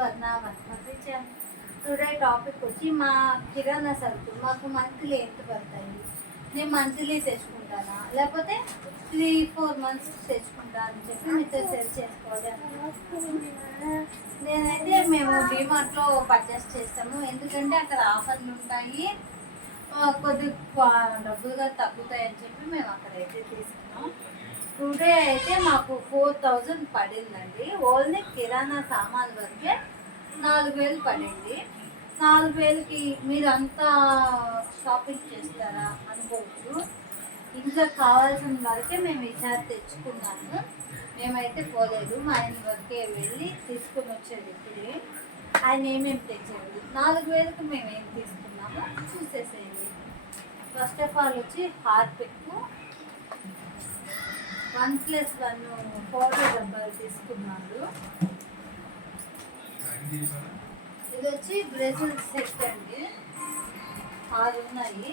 వర్ణ today topic వచ్చి మా కిరాణా సరుకులు మాకు మంత్లీ ఎంత పడతాయి, నేను మంత్లీ తెచ్చుకుంటానా లేకపోతే 3-4 మంత్స్ తెచ్చుకుంటా అని చెప్పి మీతో షేర్ చేసుకోవాలి. నేనైతే మేము డిమార్ట్లో పర్చేస్ చేస్తాము, ఎందుకంటే అక్కడ ఆఫర్లు ఉంటాయి, కొద్ది డబ్బులుగా తగ్గుతాయి అని చెప్పి మేము అక్కడైతే తీసుకున్నాం. టుడే అయితే మాకు 4000 పడిందండి. ఓన్లీ కిరాణా సామాన్ వరకే 4000 పడింది. 4000కి మీరు అంతా షాపింగ్ చేస్తారా అనుకోవచ్చు. ఇంకా కావాల్సిన వరకే మేము ఈసారి తెచ్చుకున్నాము. మేమైతే పోలేదు, మా ఆయన వరకే వెళ్ళి తీసుకుని వచ్చేది. ఇప్పుడే ఆయన ఏమేమి తెచ్చేది 4000కి మేము ఏం తీసుకున్నామో చూసేసేయండి. ఫస్ట్ ఆఫ్ ఆల్ వచ్చి హార్పిక్ 1+1 పౌడర్ డబ్బాలు తీసుకున్నారు. ఇది వచ్చి బ్రెజిల్ సెట్ అండి, 6 ఉన్నాయి.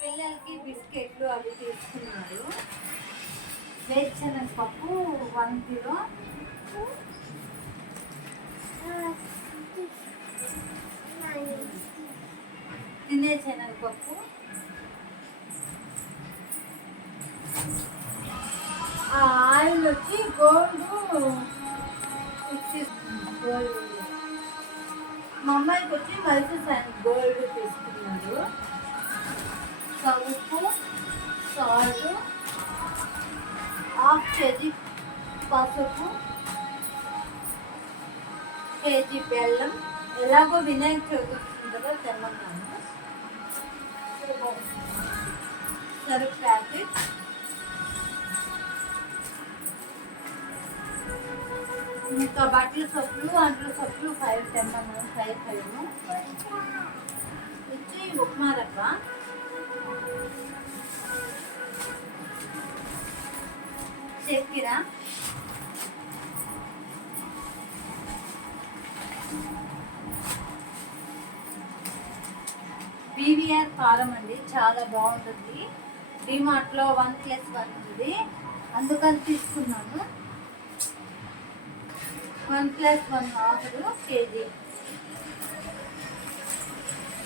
పిల్లలకి బిస్కెట్లు అవి తీసుకున్నారు. వేరుశనగపప్పు 1 కిలో, తినే శనగపప్పు, ఆయిల్ వచ్చి గోల్డ్ మా అమ్మాయికి వచ్చి మైసూర్ గోల్డ్ తీసుకున్నారు. ఉప్పు, సాల్ట్, 1/2 kg పసుపు, కేజీ బెల్లం. ఎలాగో వినాయక చవితి కదా తెమ్మన్నాను. సరుకు ప్యాకెట్, ఇంకా బట్టల సొప్పులు, అంట్ల సొప్పులు 5 తెమ్మన్నాను. 5 వచ్చి ఉప్మా రవ్వ, చక్కెర, పీవీఆర్ కారం అండి, చాలా బాగుంటుంది. డిమార్ట్లో 1+1 ఉంది, అందుకని తీసుకున్నాను. 1+1 ఆఫరు కేజీ.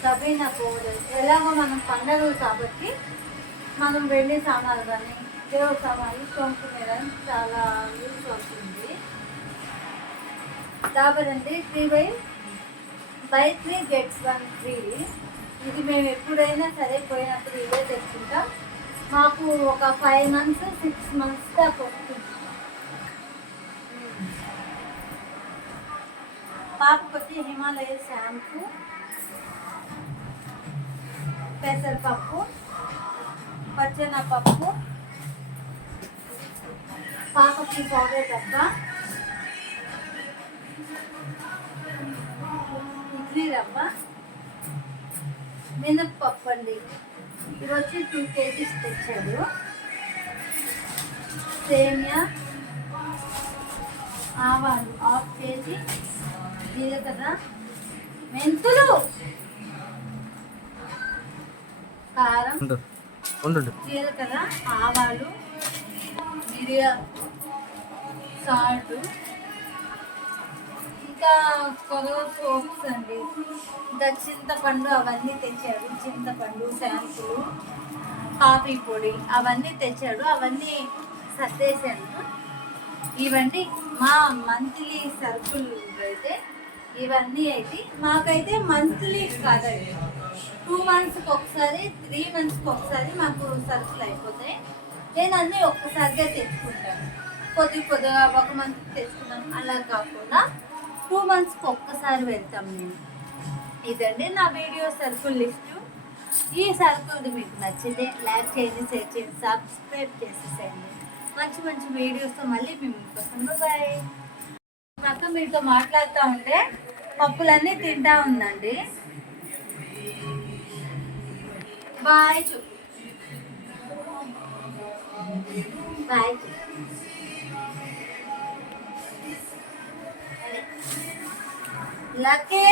సబీనా పౌడర్, ఎలాగో మనం పండగలు కాబట్టి మనం వెండి సామాన్లు కానీ దేవుడు సామాన్లు కొనుక్కునేదానికి చాలా యూస్ అవుతుంది. డాబర్ అండి 3/3 get 1 free. ఇది మేము ఎప్పుడైనా సరే పోయినప్పుడు ఇదే తెచ్చుకుంటాం. మాకు ఒక 5 months 6 months దాకా వస్తుంది. పాపకు వచ్చి హిమాలయ షాంపూ, పెసరపప్పు, పచ్చెనపప్పు, పాపకి పౌడర్ డబ్బా, ఇడ్లీ రవ్వ, మినప్పప్పు అండి. ఇది వచ్చి 2 kg తెచ్చాడు. సేమియా, ఆవాలు 1/2 kg, జీలకర్ర, మెంతులు, కారం, జీలకర్ర, ఆవాలు, మిరియాలు, సాల్ట్, ఇంకా కొరవ సోప్స్ అండి, ఇంకా చింతపండు అవన్నీ తెచ్చాడు. చింతపండు, షాంపులు, కాఫీ పొడి అవన్నీ తెచ్చాడు. అవన్నీ సర్దేశాను. ఇవన్నీ మా మంత్లీ సరుకులు అయితే ఇవన్నీ అయితే మాకైతే మంత్లీ కాదండి, 2 monthsకి ఒకసారి 3 monthsకి ఒకసారి మాకు సరుకులు అయిపోతాయి. నేను అన్నీ ఒక్కసారిగా తెచ్చుకుంటాను. కొద్దిగా 1 month తెచ్చుకున్నాను, అలా కాకుండా 2 monthsకి ఒక్కసారి వెళ్తాం మేము. ఇదండి నా వీడియో సరుకుల లిస్టు. ఈ సరుకులు మీకు నచ్చితే లైక్ చేయండి, షేర్ చేయండి, సబ్స్క్రైబ్ చేసేసేయండి. మంచి మంచి వీడియోస్తో మళ్ళీ మేము వస్తాము. బాయ్. అక్క మీతో మాట్లాడుతూ ఉంటే పప్పులన్నీ తింటా ఉందండి. బాయ్ చూ బాయ్ లకే.